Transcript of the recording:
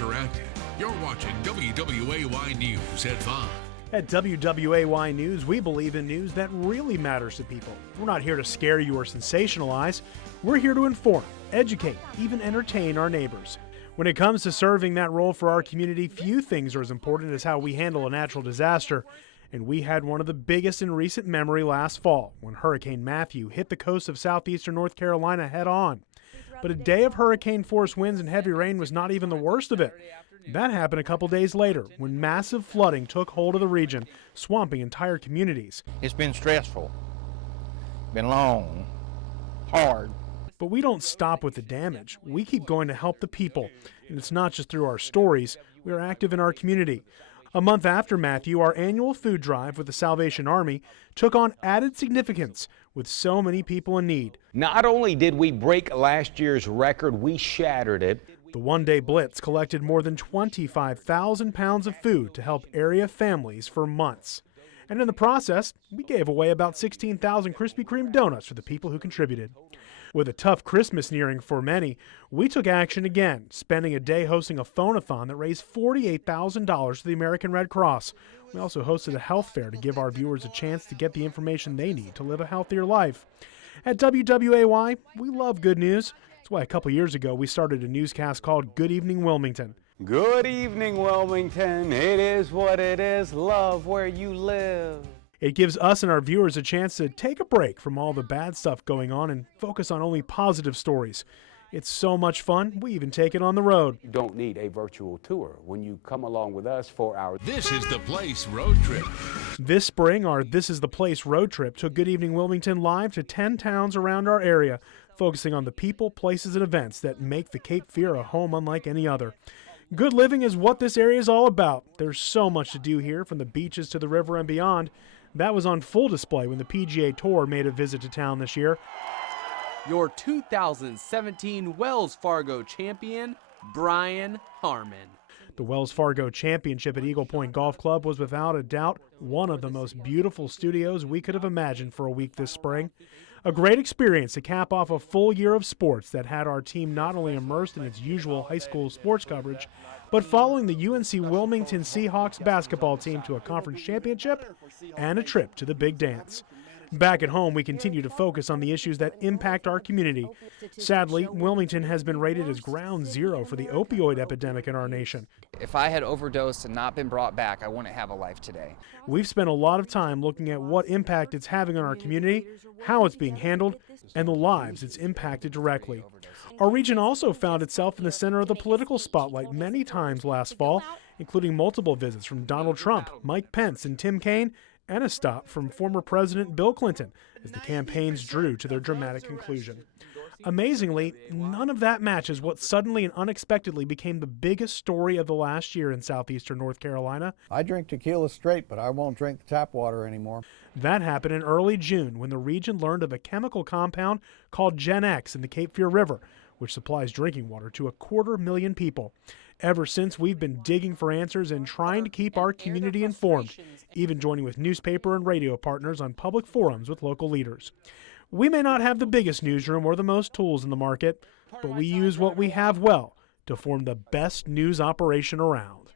Interactive. You're watching WWAY News at 5. At WWAY News, we believe in news that really matters to people. We're not here to scare you or sensationalize. We're here to inform, educate, even entertain our neighbors. When it comes to serving that role for our community, few things are as important as how we handle a natural disaster. And we had one of the biggest in recent memory last fall when Hurricane Matthew hit the coast of southeastern North Carolina head on. But a day of hurricane-force winds and heavy rain was not even the worst of it. That happened a couple days later when massive flooding took hold of the region, swamping entire communities. It's been stressful, been long, hard. But we don't stop with the damage. We keep going to help the people. And it's not just through our stories. We are active in our community. A month after Matthew, our annual food drive with the Salvation Army took on added significance with so many people in need. Not only did we break last year's record, we shattered it. The one-day blitz collected more than 25,000 pounds of food to help area families for months. And in the process, we gave away about 16,000 Krispy Kreme donuts for the people who contributed. With a tough Christmas nearing for many, we took action again, spending a day hosting a phone-a-thon that raised $48,000 to the American Red Cross. We also hosted a health fair to give our viewers a chance to get the information they need to live a healthier life. At WWAY, we love good news. That's why a couple years ago we started a newscast called Good Evening Wilmington. Good evening, Wilmington. It is what it is. Love where you live. It gives us and our viewers a chance to take a break from all the bad stuff going on and focus on only positive stories. It's so much fun, we even take it on the road. You don't need a virtual tour when you come along with us for our This is the Place road trip. This spring, our This is the Place road trip took Good Evening Wilmington live to 10 towns around our area, focusing on the people, places, and events that make the Cape Fear a home unlike any other. Good living is what this area is all about. There's so much to do here, from the beaches to the river and beyond. That was on full display when the PGA Tour made a visit to town this year. Your 2017 Wells Fargo champion, Brian Harman. The Wells Fargo Championship at Eagle Point Golf Club was without a doubt one of the most beautiful studios we could have imagined for a week this spring. A great experience to cap off a full year of sports that had our team not only immersed in its usual high school sports coverage, but following the UNC Wilmington Seahawks basketball team to a conference championship and a trip to the Big Dance. Back at home, we continue to focus on the issues that impact our community. Sadly, Wilmington has been rated as ground zero for the opioid epidemic in our nation. If I had overdosed and not been brought back, I wouldn't have a life today. We've spent a lot of time looking at what impact it's having on our community, how it's being handled, and the lives it's impacted directly. Our region also found itself in the center of the political spotlight many times last fall, including multiple visits from Donald Trump, Mike Pence, and Tim Kaine, and a stop from former President Bill Clinton as the campaigns drew to their dramatic conclusion. Amazingly, none of that matches what suddenly and unexpectedly became the biggest story of the last year in southeastern North Carolina. I drink tequila straight, but I won't drink the tap water anymore. That happened in early June when the region learned of a chemical compound called Gen X in the Cape Fear River, which supplies drinking water to 250,000 people. Ever since, we've been digging for answers and trying to keep our community informed, even joining with newspaper and radio partners on public forums with local leaders. We may not have the biggest newsroom or the most tools in the market, but we use what we have well to form the best news operation around.